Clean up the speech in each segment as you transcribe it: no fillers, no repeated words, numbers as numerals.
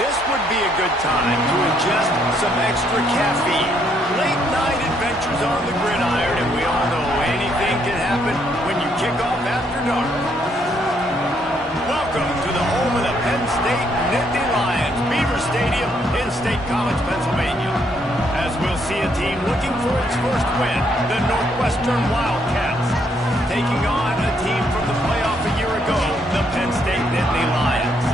This would be a good time to ingest some extra caffeine. Late night adventures on the gridiron, and we all know anything can happen when you kick off after dark. Welcome to the home of the Penn State Nittany Lions, Beaver Stadium in State College, Pennsylvania. As we'll see a team looking for its first win, the Northwestern Wildcats, taking on a team from the playoff a year ago, the Penn State Nittany Lions.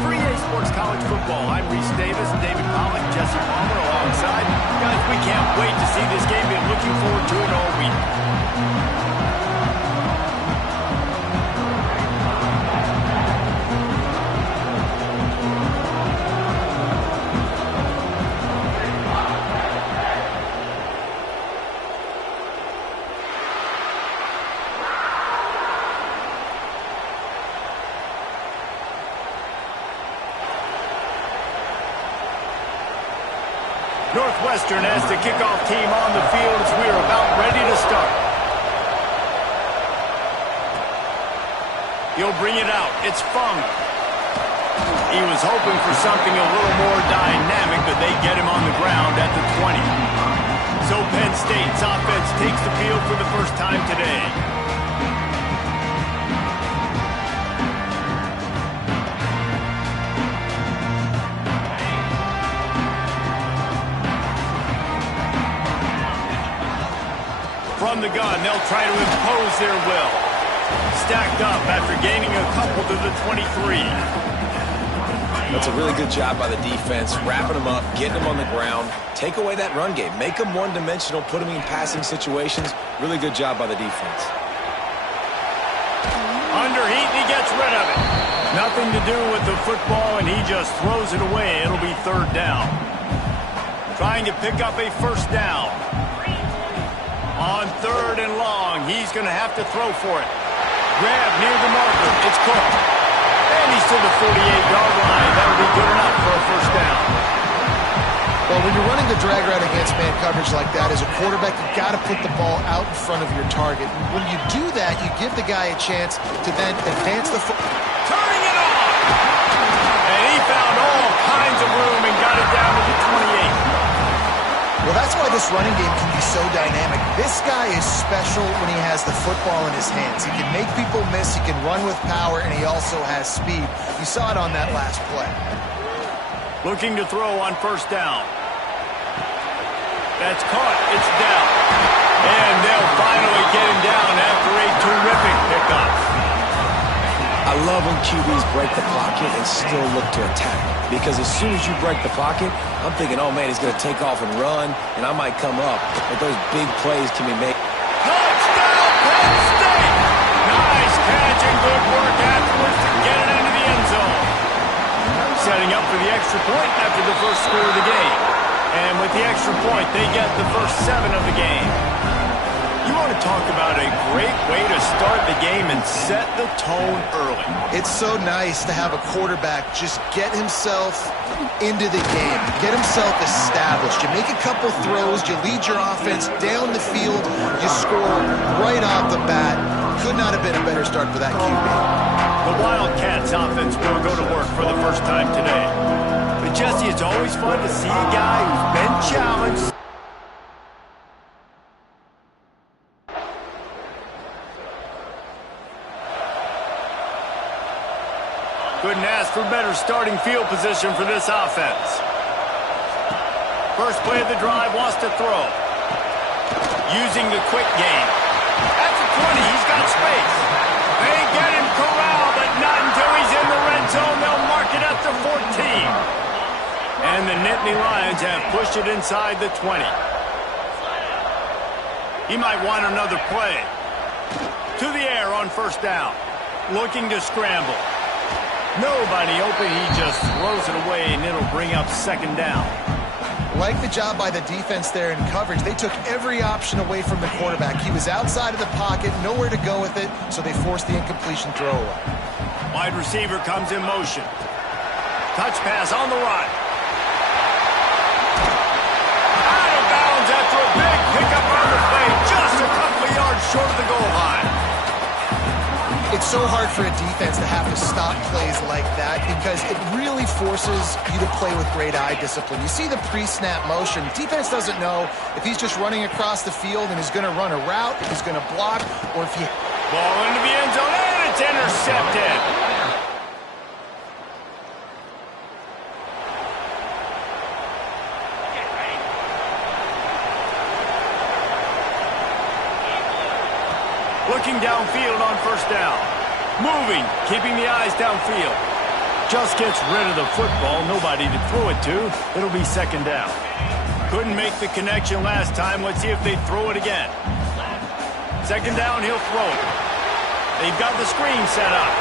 For EA Sports College Football, I'm Reese Davis, David Pollack, Jesse Palmer alongside. Guys, we can't wait to see this game. Been looking forward to it all week. Northwestern has the kickoff team on the field as we are about ready to start. He'll bring it out. It's Fung. He was hoping for something a little more dynamic, but they get him on the ground at the 20. So Penn State's offense takes the field for the first time today. From the gun, they'll try to impose their will. Stacked up after gaining a couple to the 23. That's a really good job by the defense, wrapping them up, getting them on the ground. Take away that run game. Make them one-dimensional, put them in passing situations. Really good job by the defense. Underheat, and he gets rid of it. Nothing to do with the football, and he just throws it away. It'll be third down. Trying to pick up a first down. On third and long, he's going to have to throw for it. Grab near the marker. It's Cook. And he's to the 48-yard line. That'll be good enough for a first down. Well, when you're running the drag route against man coverage like that, as a quarterback, you've got to put the ball out in front of your target. When you do that, you give the guy a chance to then advance the football. Turning it on! And he found all kinds of room and got it down to the 28. Well, that's why this running game can be so dynamic. This guy is special when he has the football in his hands. He can make people miss, he can run with power, and he also has speed. You saw it on that last play. Looking to throw on first down. That's caught. It's down. And they'll finally get him down after a terrific pickup. I love when QBs break the pocket and still look to attack. Because as soon as you break the pocket, I'm thinking, oh, man, he's going to take off and run, and I might come up. But those big plays can be made. Touchdown, Penn State! Nice catch and good work afterwards to get it into the end zone. Setting up for the extra point after the first score of the game. And with the extra point, they get the first 7 of the game. You want to talk about a great way to start the game and set the tone early. It's so nice to have a quarterback just get himself into the game, get himself established. You make a couple throws, you lead your offense down the field, you score right off the bat. Could not have been a better start for that QB. The Wildcats offense will go to work for the first time today. But Jesse, it's always fun to see a guy who's been challenged. Couldn't ask for better starting field position for this offense. First play of the drive, wants to throw. Using the quick game. At the 20, he's got space. They get him corralled, but not until he's in the red zone. They'll mark it at the 14. And the Nittany Lions have pushed it inside the 20. He might want another play. To the air on first down. Looking to scramble. Nobody open, he just throws it away, and it'll bring up second down. Like the job by the defense there in coverage. They took every option away from the quarterback. He was outside of the pocket, nowhere to go with it, so they forced the incompletion throw away. Wide receiver comes in motion. Touch pass on the run. Out of bounds after a big pickup on the play, just a couple of yards short of the goal line. It's so hard for a defense to have to stop plays like that because it really forces you to play with great eye discipline. You see the pre-snap motion. Defense doesn't know if he's just running across the field and is going to run a route, if he's going to block, or if he... Ball into the end zone, and it's intercepted. Looking downfield on first down. Moving, keeping the eyes downfield. Just gets rid of the football, nobody to throw it to. It'll be second down. Couldn't make the connection last time. Let's see if they throw it again. Second down, he'll throw it. They've got the screen set up.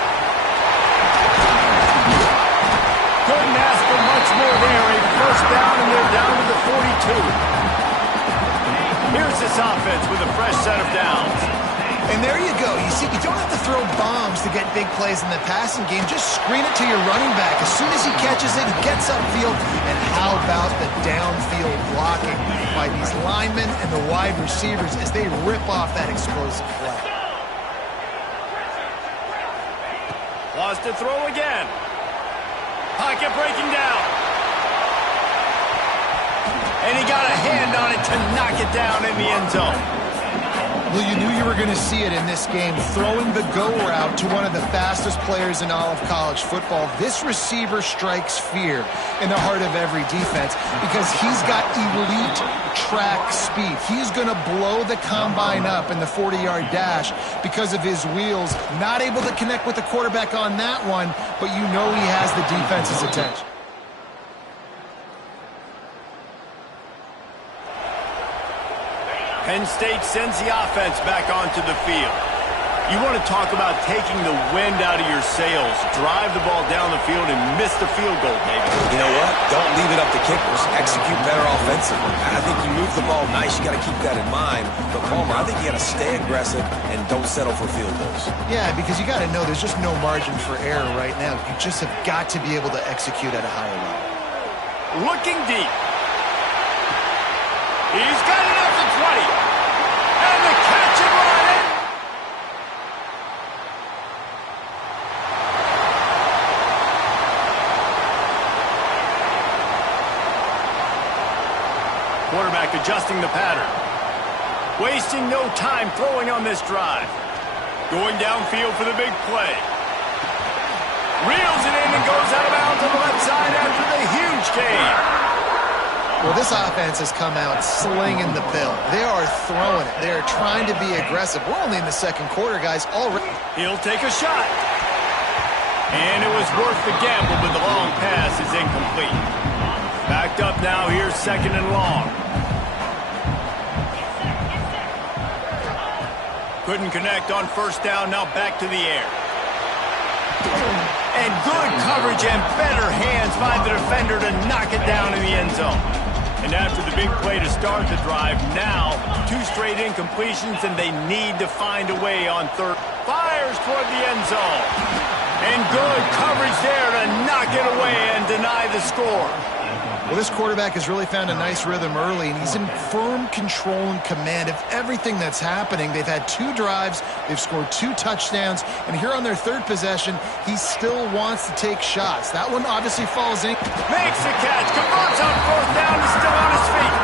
Couldn't ask for much more there. A first down, and they're down to the 42. Here's this offense with a fresh set of downs. And there you go. You see, you don't have to throw bombs to get big plays in the passing game. Just screen it to your running back. As soon as he catches it, he gets upfield. And how about the downfield blocking by these linemen and the wide receivers as they rip off that explosive play. Lost to throw again. Pocket breaking down. And he got a hand on it to knock it down in the end zone. Well, you knew you were going to see it in this game, throwing the go route to one of the fastest players in all of college football. This receiver strikes fear in the heart of every defense because he's got elite track speed. He's going to blow the combine up in the 40-yard dash because of his wheels. Not able to connect with the quarterback on that one, but you know he has the defense's attention. Penn State sends the offense back onto the field. You want to talk about taking the wind out of your sails. Drive the ball down the field and miss the field goal, David. You know what? Don't leave it up to kickers. Execute better offensively. I think you move the ball nice. You got to keep that in mind. But, Palmer, I think you got to stay aggressive and don't settle for field goals. Yeah, because you got to know there's just no margin for error right now. You just have got to be able to execute at a higher level. Looking deep. He's got it up to 20. And the catch and run. Quarterback adjusting the pattern. Wasting no time throwing on this drive. Going downfield for the big play. Reels it in and goes out of bounds on the left side after the huge gain. Well, this offense has come out slinging the pill. They are throwing it. They are trying to be aggressive. We're only in the second quarter, guys. Already. He'll take a shot. And it was worth the gamble, but the long pass is incomplete. Backed up now, here's second and long. Couldn't connect on first down, now back to the air. And good coverage and better hands by the defender to knock it down in the end zone. And after the big play to start the drive, now 2 straight incompletions, and they need to find a way on third. Fires toward the end zone. And good coverage there to knock it away and deny the score. Well, this quarterback has really found a nice rhythm early, and he's in firm control and command of everything that's happening. They've had 2 drives, they've scored 2 touchdowns, and here on their third possession, he still wants to take shots. That one obviously falls in. Makes the catch, converts on fourth down, is still on his feet.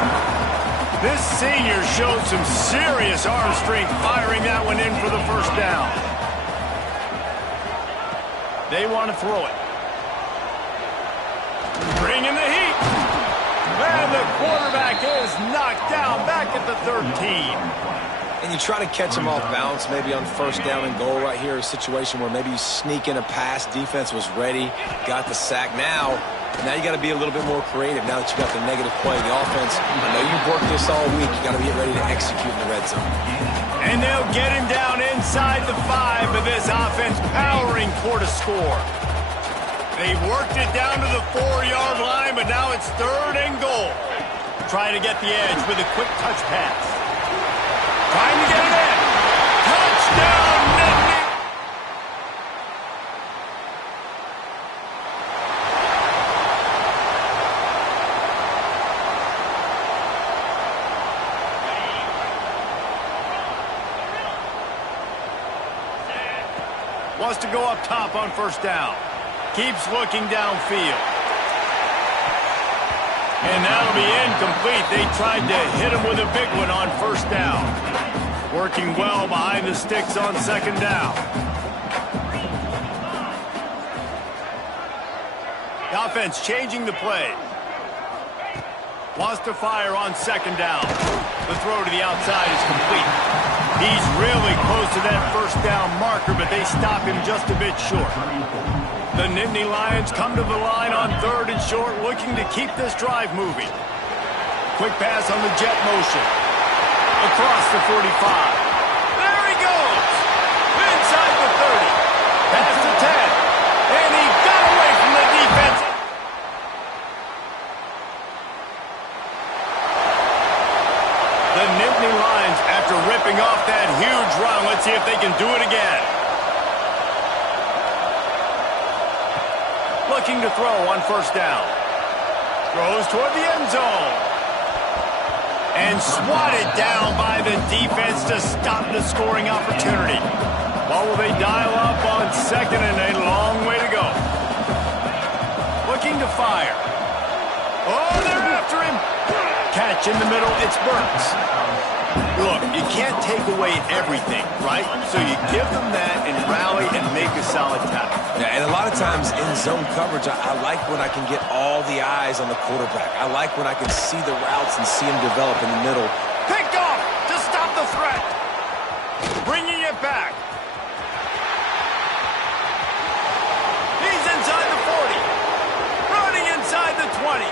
This senior showed some serious arm strength firing that one in for the first down. They want to throw it. Bring in the heat. And the quarterback is knocked down back at the 13. And you try to catch him off balance, maybe on first down and goal right here, a situation where maybe you sneak in a pass, defense was ready, got the sack. Now you got to be a little bit more creative now that you got the negative play. The offense, I know you've worked this all week. You got to get ready to execute in the red zone. And they'll get him down inside the 5, but this offense powering toward a score. They've worked it down to the 4-yard line, but now it's third and goal. Trying to get the edge with a quick touch pass. Trying to get it in. Touchdown, Nittany! Wants to go up top on first down. Keeps looking downfield. And that'll be incomplete. They tried to hit him with a big one on first down. Working well behind the sticks on second down. The offense changing the play. Wants to fire on second down. The throw to the outside is complete. He's really close to that first down marker, but they stop him just a bit short. The Nittany Lions come to the line on third and short, looking to keep this drive moving. Quick pass on the jet motion. Across the 45. There he goes! Inside the 30. Past the 10. And he got away from the defense. The Nittany Lions, after ripping off that huge run, let's see if they can do it again. Looking to throw on first down. Throws toward the end zone. And swatted down by the defense to stop the scoring opportunity. What will they dial up on second and a long way to go? Looking to fire. Oh, they're after him. Catch in the middle, it's Burks. Look, you can't take away everything, right? So you give them that and rally and make a solid tackle. Yeah, and a lot of times in zone coverage, I like when I can get all the eyes on the quarterback. I like when I can see the routes and see him develop in the middle. Picked off to stop the threat. Bringing it back. He's inside the 40. Running inside the 20.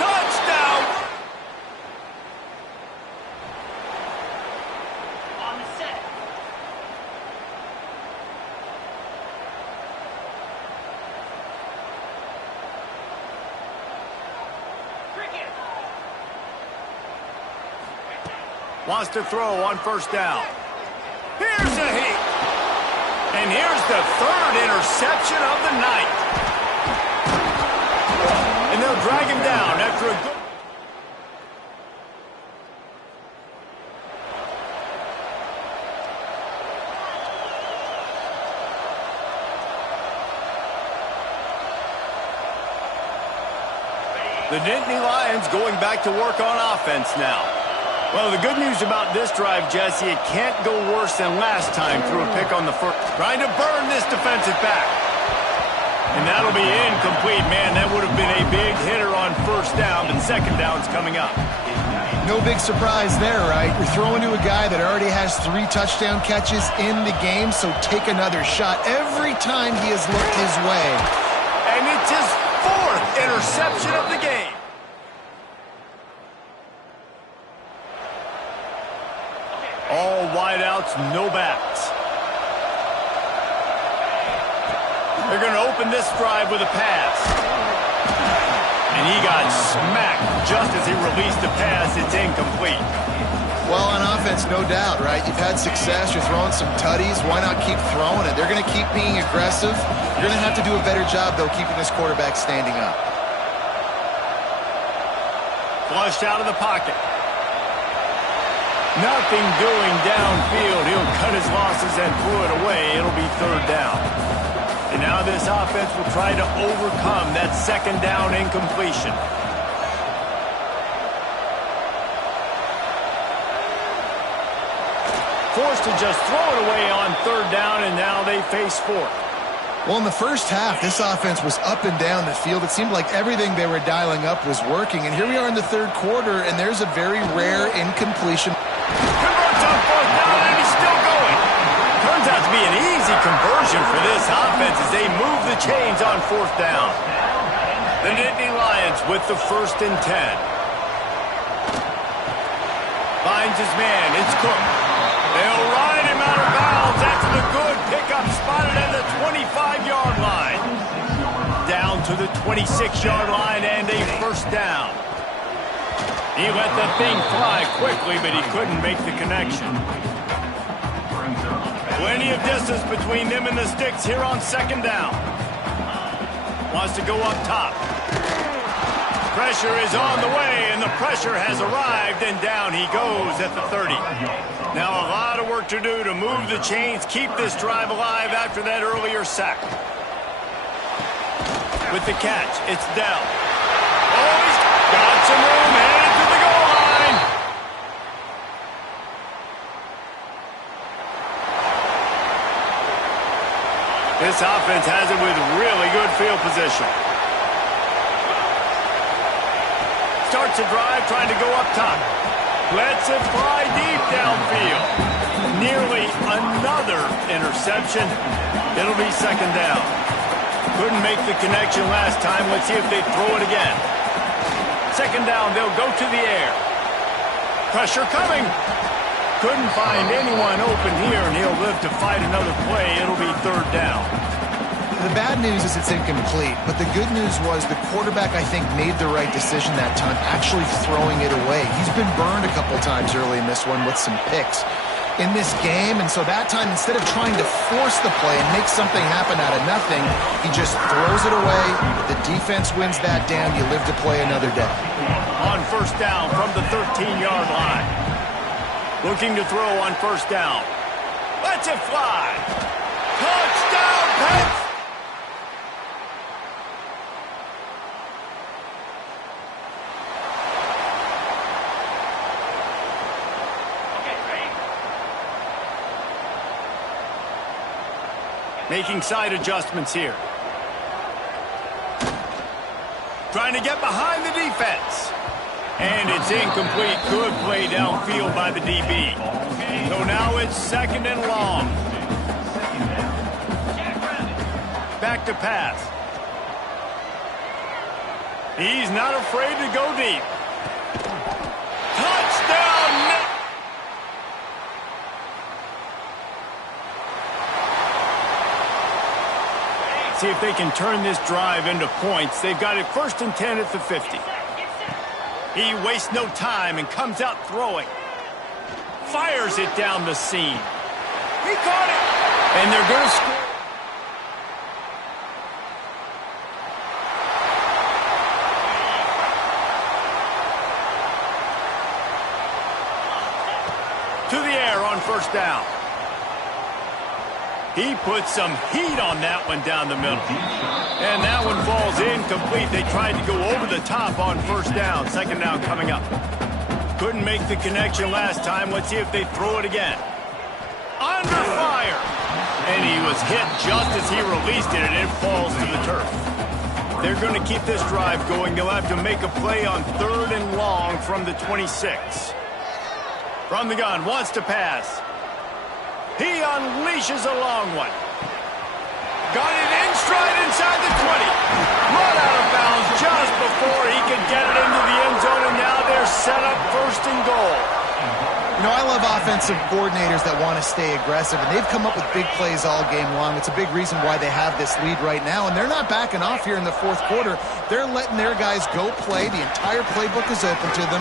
Touchdown. Wants to throw on first down. Here's a hit. And here's the third interception of the night. And they'll drag him down after a good... The Nittany Lions going back to work on offense now. Well, the good news about this drive, Jesse, it can't go worse than last time through a pick on the first. Trying to burn this defensive back. And that'll be incomplete. Man, that would have been a big hitter on first down, but second down's coming up. No big surprise there, right? You're throwing to a guy that already has 3 touchdown catches in the game, so take another shot every time he has looked his way. And it's his 4th interception of the game. All wideouts, no backs. They're going to open this drive with a pass. And he got smacked just as he released the pass. It's incomplete. Well, on offense, no doubt, right? You've had success. You're throwing some tutties. Why not keep throwing it? They're going to keep being aggressive. You're going to have to do a better job, though, keeping this quarterback standing up. Flushed out of the pocket. Nothing doing downfield. He'll cut his losses and throw it away. It'll be third down. And now this offense will try to overcome that second down incompletion. Forced to just throw it away on third down, and now they face fourth. Well, in the first half, this offense was up and down the field. It seemed like everything they were dialing up was working. And here we are in the third quarter, and there's a very rare incompletion. Converts on fourth down, and he's still going. Turns out to be an easy conversion for this offense as they move the chains on fourth down. The Nittany Lions with the 1st and 10. Finds his man. It's Cook. They'll ride him out of bounds after the good pickup spotted at the 25-yard line. Down to the 26-yard line and a first down. He let the thing fly quickly, but he couldn't make the connection. Plenty of distance between them and the sticks here on second down. Wants to go up top. Pressure is on the way, and the pressure has arrived, and down he goes at the 30. Now a lot of work to do to move the chains, keep this drive alive after that earlier sack. With the catch, it's down. Oh, he's got some room, headed to the goal line. This offense has it with really good field position. Starts a drive trying to go up top. Lets it fly deep downfield. Nearly another interception. It'll be second down. Couldn't make the connection last time. Let's see if they throw it again. Second down, they'll go to the air. Pressure coming. Couldn't find anyone open here, and he'll live to fight another play. It'll be third down. The bad news is it's incomplete, but the good news was the quarterback, I think, made the right decision that time, actually throwing it away. He's been burned a couple times early in this one with some picks in this game, and so that time, instead of trying to force the play and make something happen out of nothing, he just throws it away. The defense wins that down. You live to play another day. On first down from the 13-yard line. Looking to throw on first down. Lets it fly. Touchdown, Pets! Making side adjustments here. Trying to get behind the defense. And it's incomplete. Good play downfield by the DB. So now it's second and long. Back to pass. He's not afraid to go deep. Touchdown! See if they can turn this drive into points. They've got it first and 10 at the 50. He wastes no time and comes out throwing. Fires it down the seam. He caught it. And they're going to score. To the air on first down. He put some heat on that one down the middle. And that one falls incomplete. They tried to go over the top on first down. Second down coming up. Couldn't make the connection last time. Let's see if they throw it again. Under fire. And he was hit just as he released it, and it falls to the turf. They're going to keep this drive going. They'll have to make a play on third and long from the 26. From the gun, wants to pass. He unleashes a long one. Got it in stride inside the 20. Run out of bounds just before he could get it into the end zone, and now they're set up first and goal. You know, I love offensive coordinators that want to stay aggressive, and they've come up with big plays all game long. It's a big reason why they have this lead right now, and they're not backing off here in the fourth quarter. They're letting their guys go play. The entire playbook is open to them.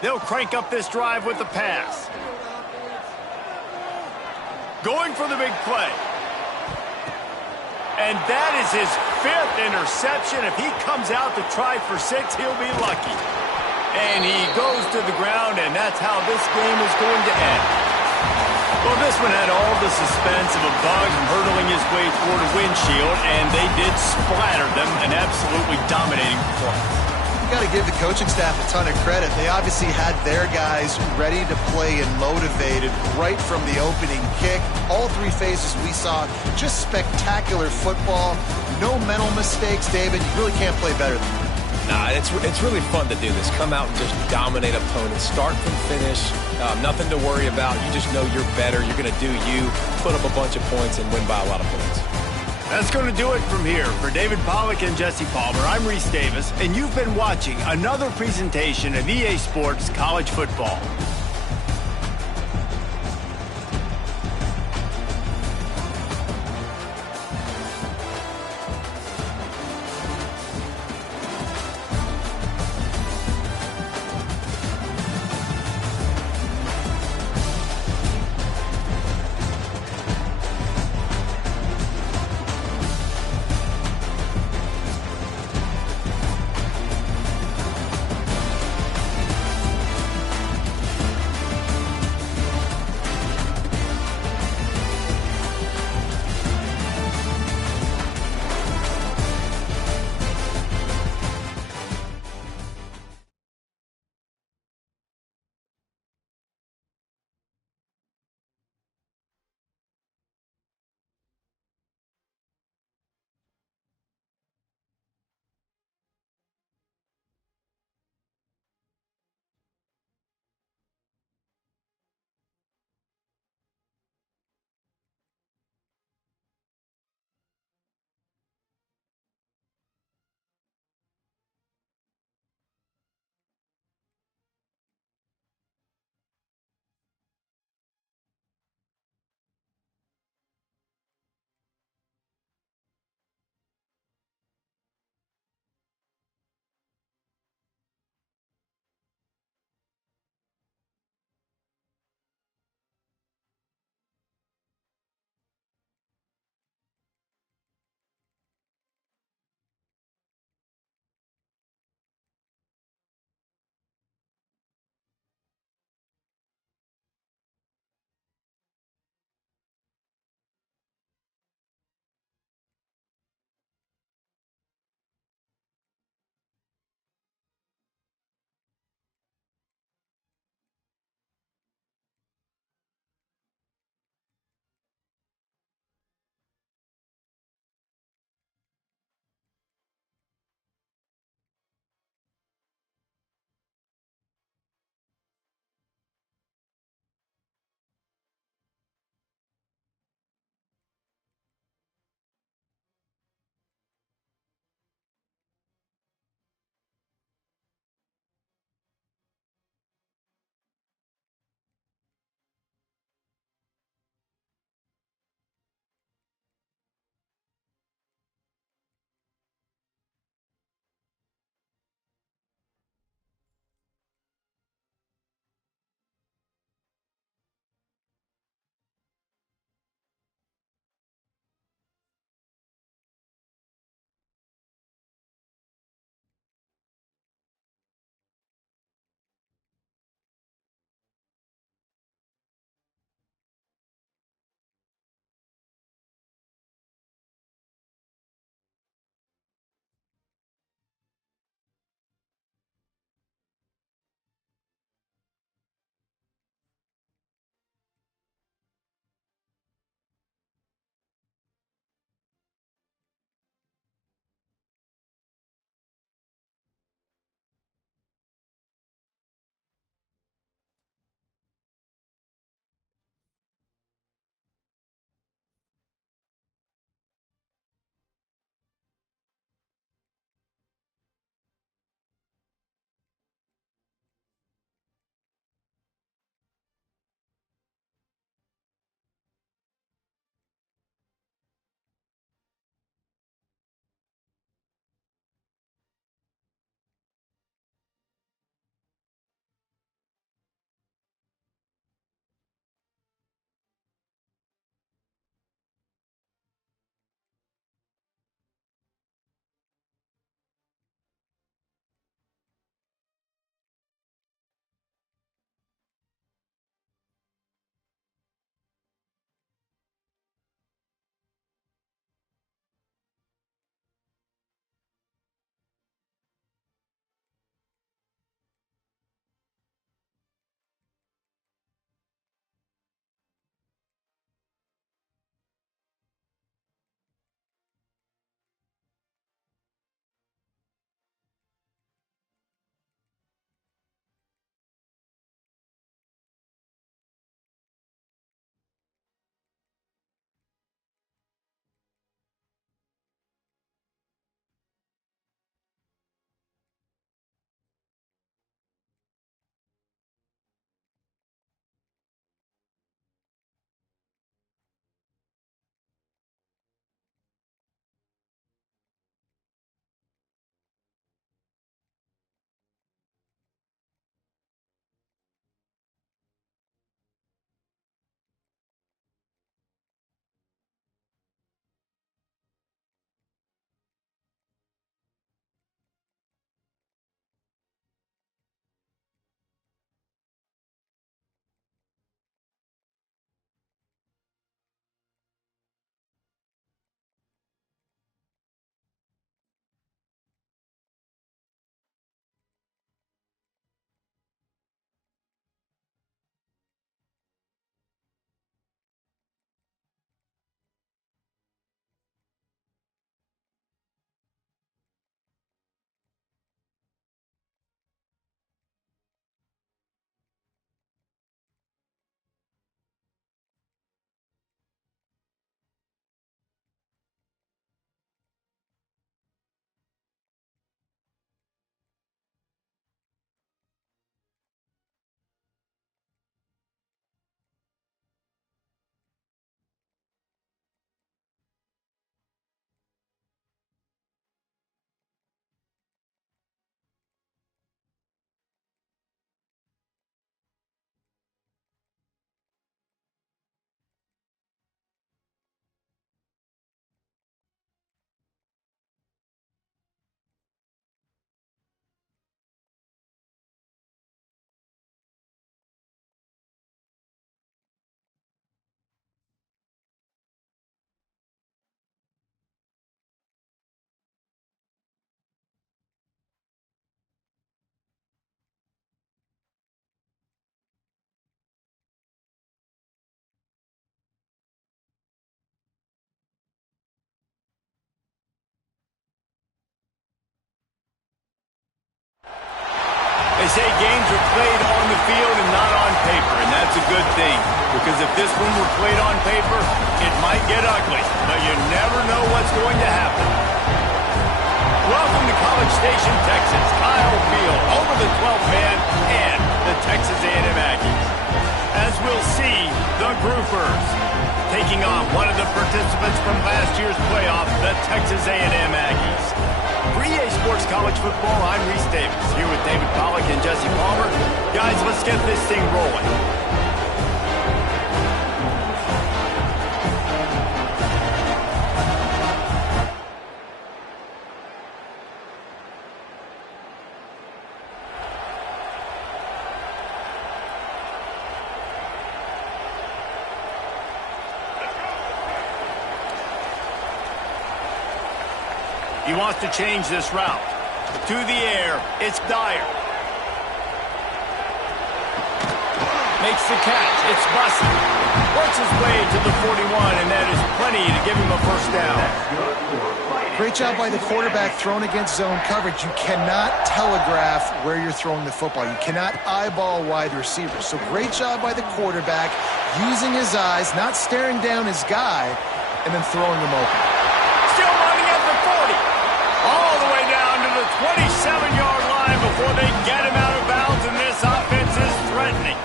They'll crank up this drive with the pass. Going for the big play. And that is his 5th interception. If he comes out to try for 6, he'll be lucky. And he goes to the ground, and that's how this game is going to end. Well, this one had all the suspense of a bug hurtling his way toward a windshield, and they did splatter them, an absolutely dominating performance. Got to give the coaching staff a ton of credit. They obviously had their guys ready to play and motivated right from the opening kick. All 3 phases we saw, just spectacular football. No mental mistakes, David. You really can't play better than that. Nah, it's really fun to do this. Come out and just dominate opponents. Start from finish. Nothing to worry about. You just know you're better. You're going to do you, put up a bunch of points, and win by a lot of points. That's going to do it from here. For David Pollack and Jesse Palmer, I'm Reese Davis, and you've been watching another presentation of EA Sports College Football. say games are played on the field and not on paper, and that's a good thing, because if this one were played on paper, it might get ugly, but you never know what's going to happen. Welcome to College Station, Texas. Kyle Field over the 12th man and the Texas A&M Aggies. As we'll see, the Groupers taking on one of the participants from last year's playoff, the Texas A&M Aggies. For EA Sports College Football, I'm Reese Davis, here with David Pollack and Jesse Palmer. Guys, let's get this thing rolling. He wants to change this route. To the air, it's Dyer. Makes the catch, it's Bussey. Works his way to the 41, and that is plenty to give him a first down. Great job by the quarterback thrown against zone coverage. You cannot telegraph where you're throwing the football. You cannot eyeball wide receivers. So great job by the quarterback using his eyes, not staring down his guy, and then throwing him open. Still running at the 40. All the way down to the 27-yard line before they get him out of bounds, and this offense is threatening.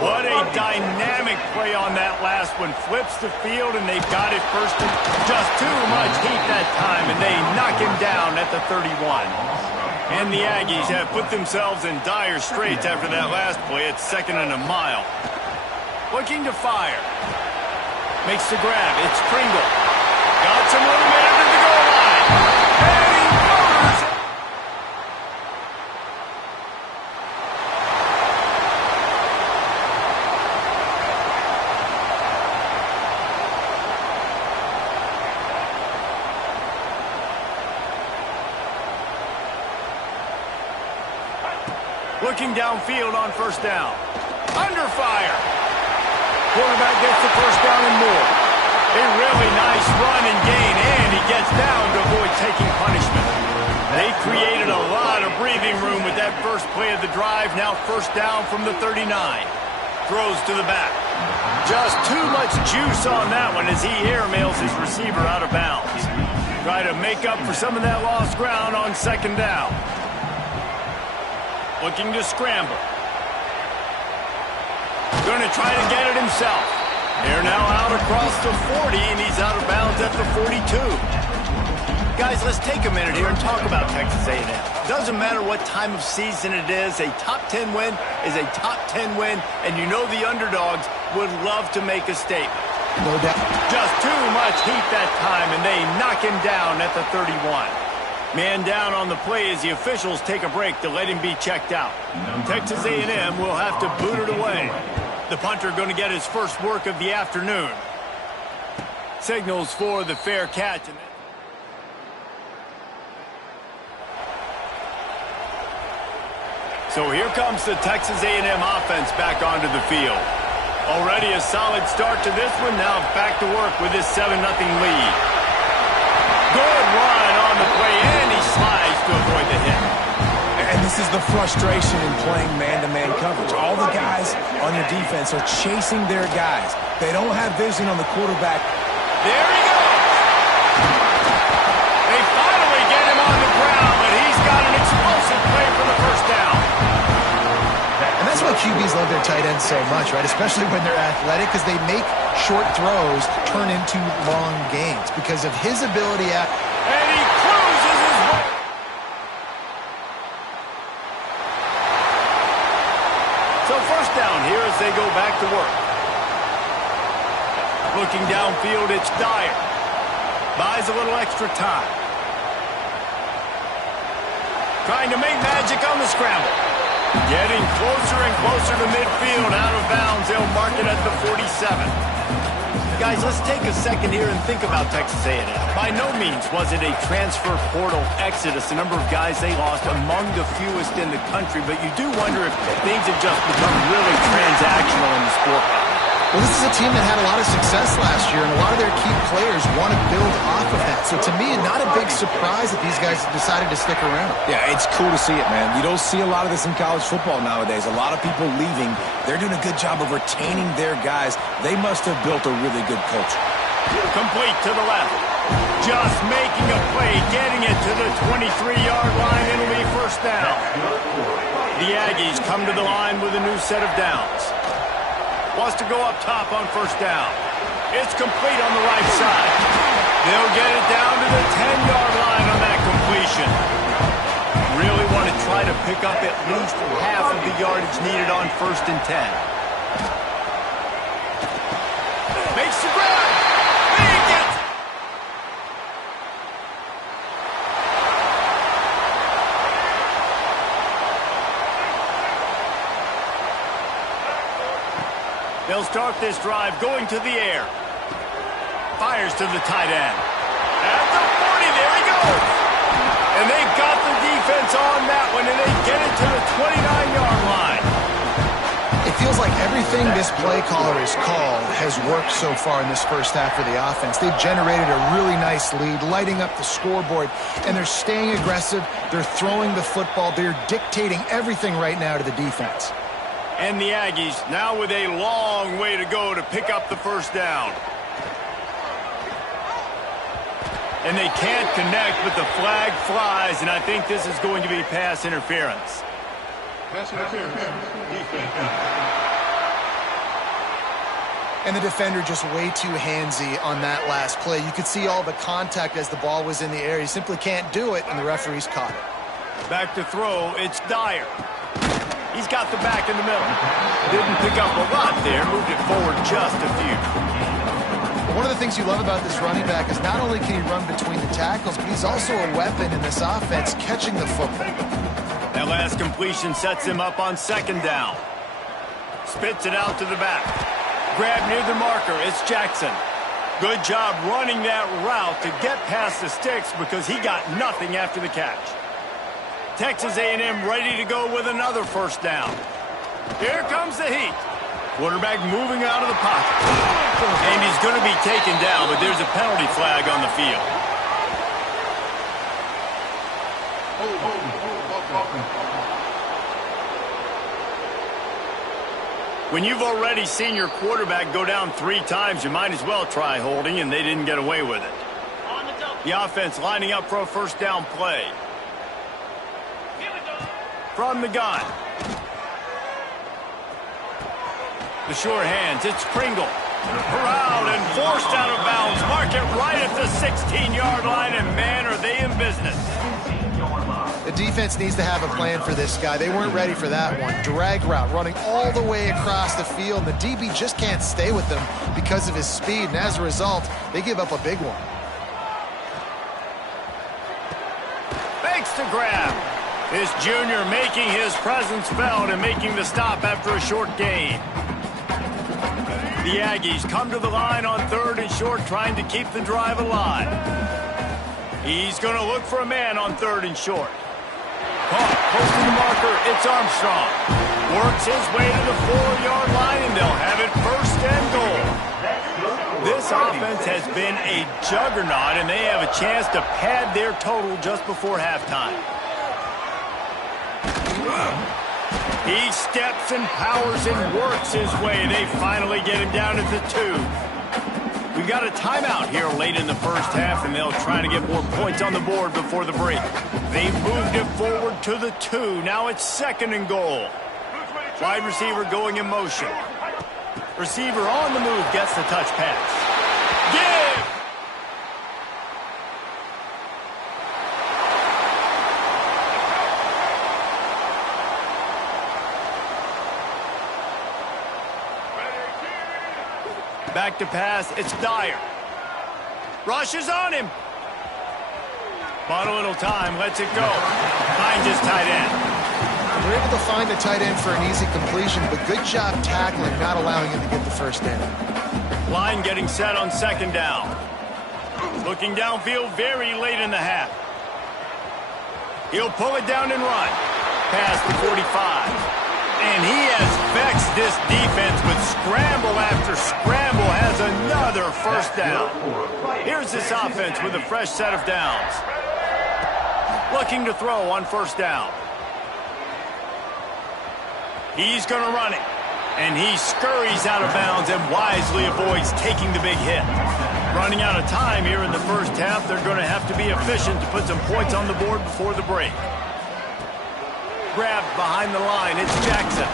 What a dynamic play on that last one. Flips the field, and they've got it first and just too much heat that time, and they knock him down at the 31. And the Aggies have put themselves in dire straits after that last play. It's 2nd and a mile. Looking to fire. Makes the grab. It's Pringle. Got some room in under the goal line. And he covers it. Looking downfield on first down. Under fire. Quarterback gets the first down and more. A really nice run and gain, and he gets down to avoid taking punishment. They created a lot of breathing room with that first play of the drive. Now first down from the 39. Throws to the back. Just too much juice on that one as he airmails his receiver out of bounds. Try to make up for some of that lost ground on second down. Looking to scramble. Going to try to get it himself. They're now out across the 40, and he's out of bounds at the 42. Guys, let's take a minute here and talk about Texas A&M. Doesn't matter what time of season it is, a top 10 win is a top 10 win, and you know the underdogs would love to make a statement. No doubt. Just too much heat that time, and they knock him down at the 31. Man down on the play as the officials take a break to let him be checked out. Texas A&M will have to boot it away. The punter going to get his first work of the afternoon. Signals for the fair catch. So here comes the Texas A&M offense back onto the field. Already a solid start to this one. Now back to work with this 7-0 lead. Good run on the play, and he slides to avoid the hit. And this is the frustration in playing man-to-man coverage. All the guys on your defense are chasing their guys. They don't have vision on the quarterback. There he goes. They finally get him on the ground, but he's got an explosive play for the first down. And that's why QBs love their tight ends so much, right? Especially when they're athletic, because they make short throws turn into long gains because of his ability at... And he cruises his way. So first down here as they go back to work. Looking downfield, it's Dyer. Buys a little extra time. Trying to make magic on the scramble. Getting closer and closer to midfield. Out of bounds, they'll mark it at the 47. Guys, let's take a second here and think about Texas A&M. By no means was it a transfer portal exodus. The number of guys they lost among the fewest in the country, but you do wonder if things have just become really transactional in the sport. Well, this is a team that had a lot of success last year, and a lot of their key players want to build off of that. So to me, not a big surprise that these guys decided to stick around. Yeah, it's cool to see it, man. You don't see a lot of this in college football nowadays. A lot of people leaving. They're doing a good job of retaining their guys. They must have built a really good culture. Complete to the left. Just making a play, getting it to the 23-yard line. It'll be first down. The Aggies come to the line with a new set of downs. Wants to go up top on first down. It's complete on the right side. They'll get it down to the 10-yard line on that completion. Really want to try to pick up at least half of the yardage needed on 1st and 10. Makes the grab. Make it! They'll start this drive going to the air. Fires to the tight end. At the 40, there he goes. And they've got the defense on that one, and they get it to the 29-yard line. It feels like everything this play caller has called has worked so far in this first half for the offense. They've generated a really nice lead, lighting up the scoreboard, and they're staying aggressive. They're throwing the football. They're dictating everything right now to the defense. And the Aggies now with a long way to go to pick up the first down. And they can't connect, but the flag flies, and I think this is going to be pass interference. And the defender just way too handsy on that last play. You could see all the contact as the ball was in the air. He simply can't do it, and the referee's caught it. Back to throw, it's Dyer. He's got the back in the middle. Didn't pick up a lot there, moved it forward just a few. One of the things you love about this running back is not only can he run between the tackles, but he's also a weapon in this offense catching the football. That last completion sets him up on 2nd down. Spits it out to the back. Grab near the marker, it's Jackson. Good job running that route to get past the sticks because he got nothing after the catch. Texas A&M ready to go with another first down. Here comes the heat. Quarterback moving out of the pocket. And he's going to be taken down, but there's a penalty flag on the field. When you've already seen your quarterback go down 3 times, you might as well try holding, and they didn't get away with it. The offense lining up for a first down play. From the gun. The sure hands, it's Pringle. Corralled and forced out of bounds. Mark it right at the 16-yard line, and man, are they in business. The defense needs to have a plan for this guy. They weren't ready for that one. Drag route running all the way across the field. The DB just can't stay with them because of his speed, and as a result, they give up a big one. Fakes to grab. This junior making his presence felt and making the stop after a short gain. The Aggies come to the line on 3rd and short, trying to keep the drive alive. He's going to look for a man on 3rd and short. Caught, close to the marker, it's Armstrong. Works his way to the 4-yard line, and they'll have it 1st and goal. This offense has been a juggernaut, and they have a chance to pad their total just before halftime. He steps and powers and works his way. They finally get him down at the 2. We've got a timeout here late in the first half, and they'll try to get more points on the board before the break. They've moved it forward to the 2. Now it's 2nd and goal. Wide receiver going in motion. Receiver on the move gets the touch pass. Give! Back to pass, it's Dyer. Rushes on him. Bought a little time, lets it go. Finds his tight end. They're able to find a tight end for an easy completion, but good job tackling, not allowing him to get the first down. Line getting set on 2nd down. Looking downfield very late in the half. He'll pull it down and run. Past the 45. And he has vexed this defense with scramble after scramble has another first down. Here's this offense with a fresh set of downs. Looking to throw on first down. He's going to run it. And he scurries out of bounds and wisely avoids taking the big hit. Running out of time here in the first half, they're going to have to be efficient to put some points on the board before the break. Grabbed behind the line, it's Jackson.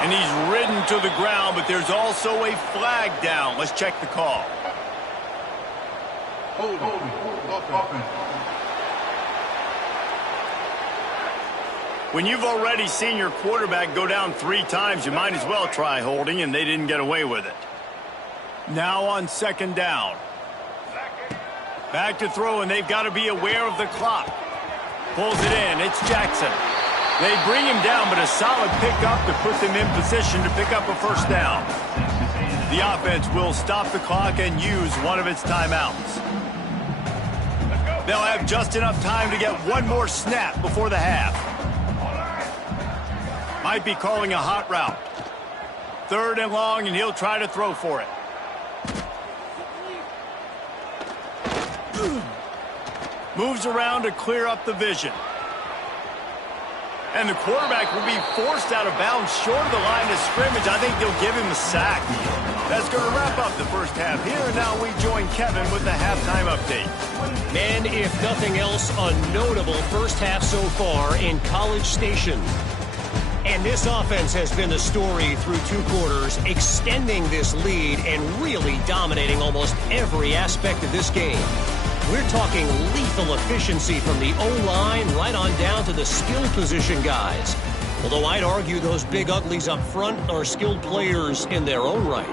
And he's ridden to the ground, but there's also a flag down. Let's check the call. When you've already seen your quarterback go down 3 times, you might as well try holding, and they didn't get away with it. Now on second down. Back to throw, and they've got to be aware of the clock. Pulls it in. It's Jackson. They bring him down, but a solid pickup to put them in position to pick up a first down. The offense will stop the clock and use one of its timeouts. They'll have just enough time to get one more snap before the half. Might be calling a hot route. 3rd and long, and he'll try to throw for it. Moves around to clear up the vision. And the quarterback will be forced out of bounds short of the line of scrimmage. I think they'll give him a sack. That's going to wrap up the first half here. And now we join Kevin with the halftime update. Man, if nothing else, a notable first half so far in College Station. And this offense has been the story through 2 quarters, extending this lead and really dominating almost every aspect of this game. We're talking lethal efficiency from the O-line right on down to the skill position guys. Although I'd argue those big uglies up front are skilled players in their own right.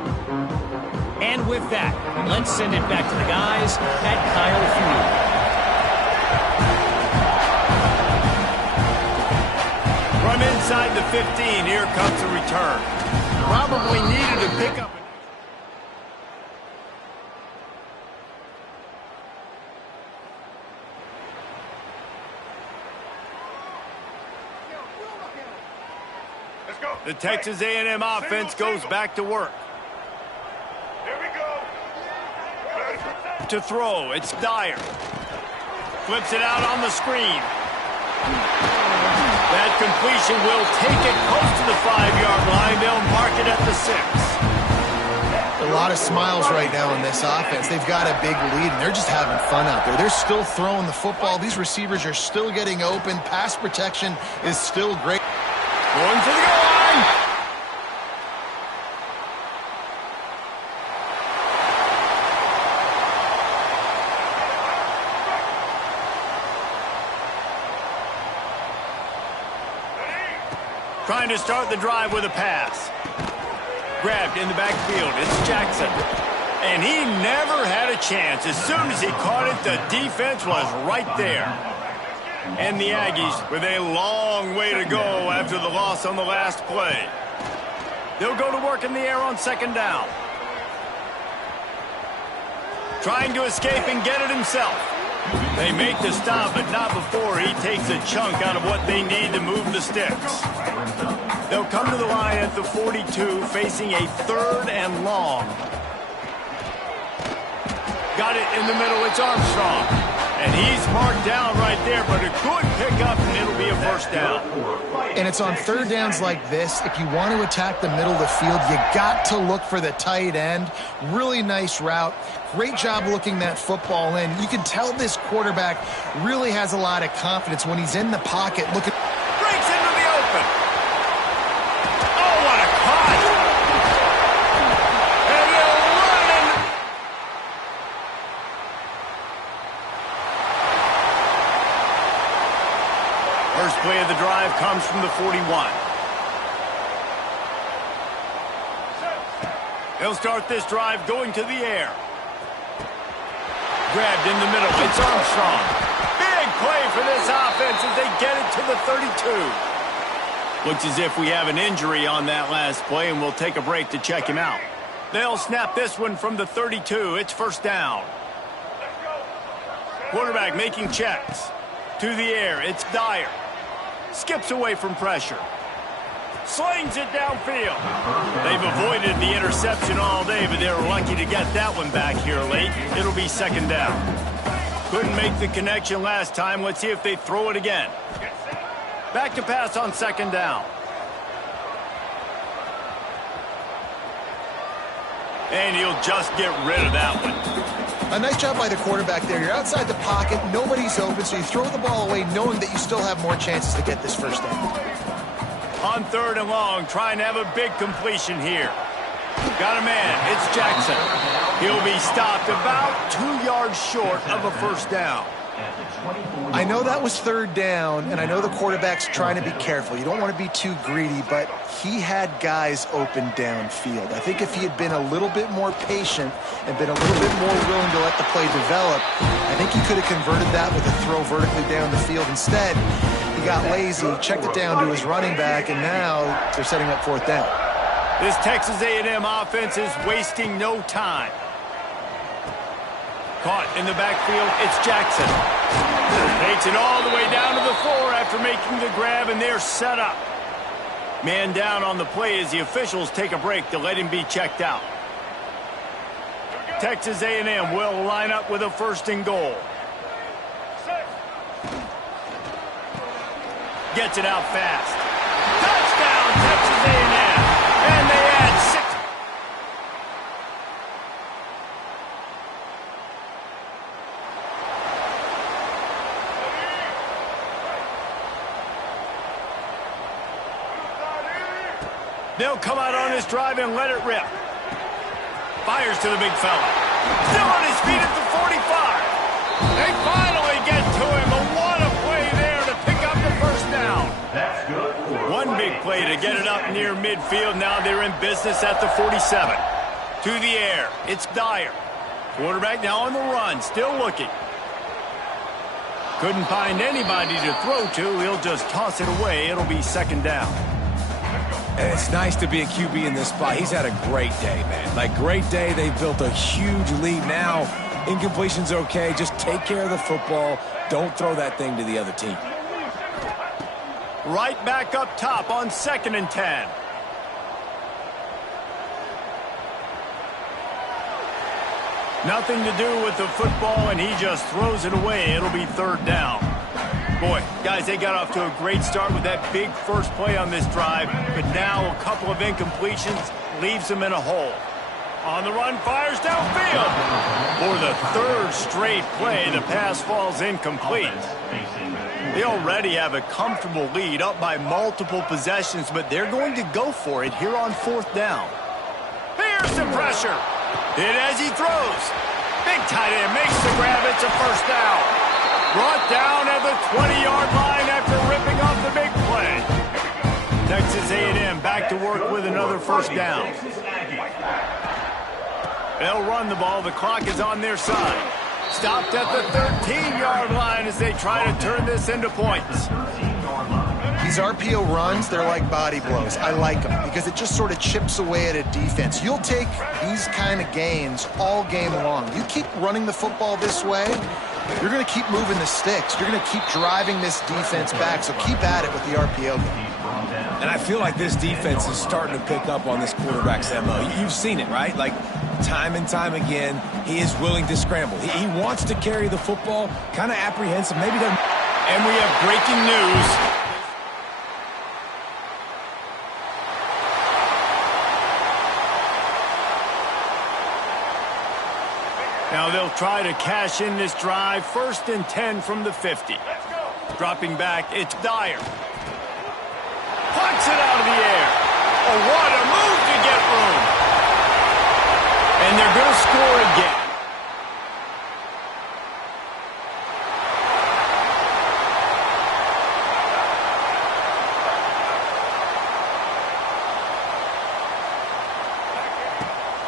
And with that, let's send it back to the guys at Kyle Field. From inside the 15, here comes a return. Probably needed to pick up. The Texas A&M offense goes back to work. Here we go. To throw, it's Dyer. Flips it out on the screen. That completion will take it close to the 5-yard line. They'll mark it at the 6. A lot of smiles right now in this offense. They've got a big lead, and they're just having fun out there. They're still throwing the football. These receivers are still getting open. Pass protection is still great. Going for the goal line. Trying to start the drive with a pass. Grabbed in the backfield. It's Jackson. And he never had a chance. As soon as he caught it, the defense was right there. And the Aggies with a long way to go after the loss on the last play. They'll go to work in the air on second down. Trying to escape and get it himself. They make the stop, but not before he takes a chunk out of what they need to move the sticks. They'll come to the line at the 42, facing a 3rd and long. Got it in the middle. It's Armstrong. And he's marked down right there, but a good pickup, and it'll be a first down. And it's on 3rd downs like this. If you want to attack the middle of the field, you got to look for the tight end. Really nice route. Great job looking that football in. You can tell this quarterback really has a lot of confidence when he's in the pocket. Looking. Breaks into the open. Oh, what a catch. And they'll run in. First play of the drive comes from the 41. They'll start this drive going to the air. Grabbed in the middle. It's Armstrong. Big play for this offense as they get it to the 32. Looks as if we have an injury on that last play, and we'll take a break to check him out. They'll snap this one from the 32. It's first down. Quarterback making checks. To the air. It's Dyer. Skips away from pressure. Slings it downfield. They've avoided the interception all day, but they were lucky to get that one back here late. It'll be second down. Couldn't make the connection last time. Let's see if they throw it again. Back to pass on second down. And he'll just get rid of that one. A nice job by the quarterback there. You're outside the pocket, nobody's open, so you throw the ball away knowing that you still have more chances to get this first down. On third and long, trying to have a big completion here. Got a man. It's Jackson. He'll be stopped about 2 yards short of a first down. I know that was third down, and I know the quarterback's trying to be careful. You don't want to be too greedy, but he had guys open downfield. I think if he had been a little bit more patient and been a little bit more willing to let the play develop, I think he could have converted that with a throw vertically down the field. Instead, he got lazy, checked it down to his running back, and now they're setting up fourth down. This Texas A&M offense is wasting no time. Caught in the backfield, it's Jackson. Takes it all the way down to the floor after making the grab, and they're set up. Man down on the play as the officials take a break to let him be checked out. Texas A&M will line up with a first and goal. Gets it out fast. Touchdown, Texas A&M. And they add 6. They'll come out on this drive and let it rip. Fires to the big fella. Still on his feet at the 45. They finally get to him, but what a play there to pick up the first down. That's good. One big play to get it up near midfield. Now they're in business at the 47. To the air. It's Dyer. Quarterback now on the run. Still looking. Couldn't find anybody to throw to. He'll just toss it away. It'll be second down. And it's nice to be a QB in this spot. He's had a great day, man. Like, great day. They've built a huge lead. Now, incompletion's okay. Just take care of the football. Don't throw that thing to the other team. Right back up top on 2nd and 10. Nothing to do with the football, and he just throws it away. It'll be third down. Boy, guys, they got off to a great start with that big first play on this drive, but now a couple of incompletions leaves them in a hole. On the run, fires downfield. For the third straight play, the pass falls incomplete. They already have a comfortable lead, up by multiple possessions, but they're going to go for it here on fourth down. Here's some pressure. Hit as he throws. Big tight end makes the grab. It's a first down. Brought down at the 20-yard line after ripping off the big play. Texas A&M back to work with another first down. They'll run the ball. The clock is on their side. Stopped at the 13-yard line as they try to turn this into points. These RPO runs, they're like body blows. I like them because it just sort of chips away at a defense. You'll take these kind of gains all game long. You keep running the football this way, you're going to keep moving the sticks. You're going to keep driving this defense back, so keep at it with the RPO game. And I feel like this defense is starting to pick up on this quarterback's MO. You've seen it, right? Like, time and time again, he is willing to scramble. He wants to carry the football, kind of apprehensive, maybe doesn't. And we have breaking news. Now they'll try to cash in this drive. 1st and 10 from the 50. Dropping back, it's Dyer. Plucks it out of the air. Oh, what a move to get room. And they're going to score again.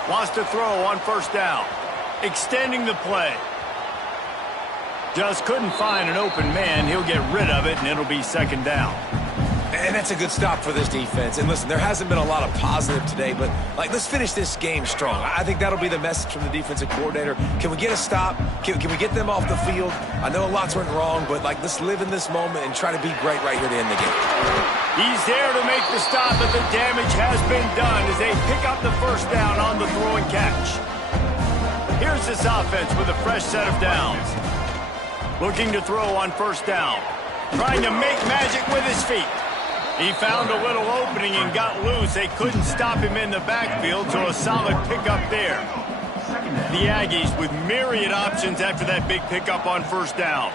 Wants to throw on first down. Extending the play. Just couldn't find an open man. He'll get rid of it, and it'll be second down. And that's a good stop for this defense. And listen, there hasn't been a lot of positive today, but, let's finish this game strong. I think that'll be the message from the defensive coordinator. Can we get a stop? Can we get them off the field? I know lots went wrong, but, let's live in this moment and try to be great right here to end the game. He's there to make the stop, but the damage has been done as they pick up the first down on the throw and catch. Here's this offense with a fresh set of downs. Looking to throw on first down. Trying to make magic with his feet. He found a little opening and got loose. They couldn't stop him in the backfield, so a solid pickup there. The Aggies with myriad options after that big pickup on first down.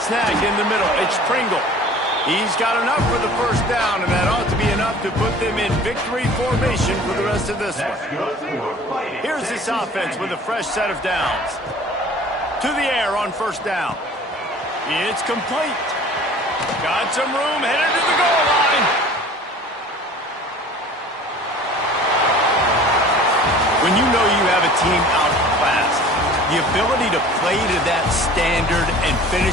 Snagged in the middle. It's Pringle. He's got enough for the first down, and that ought to be enough to put them in victory formation for the rest of this one. Here's this offense with a fresh set of downs. To the air on first down. It's complete. Got some room, headed to the goal line. When you know you have a team outclassed, the ability to play to that standard and finish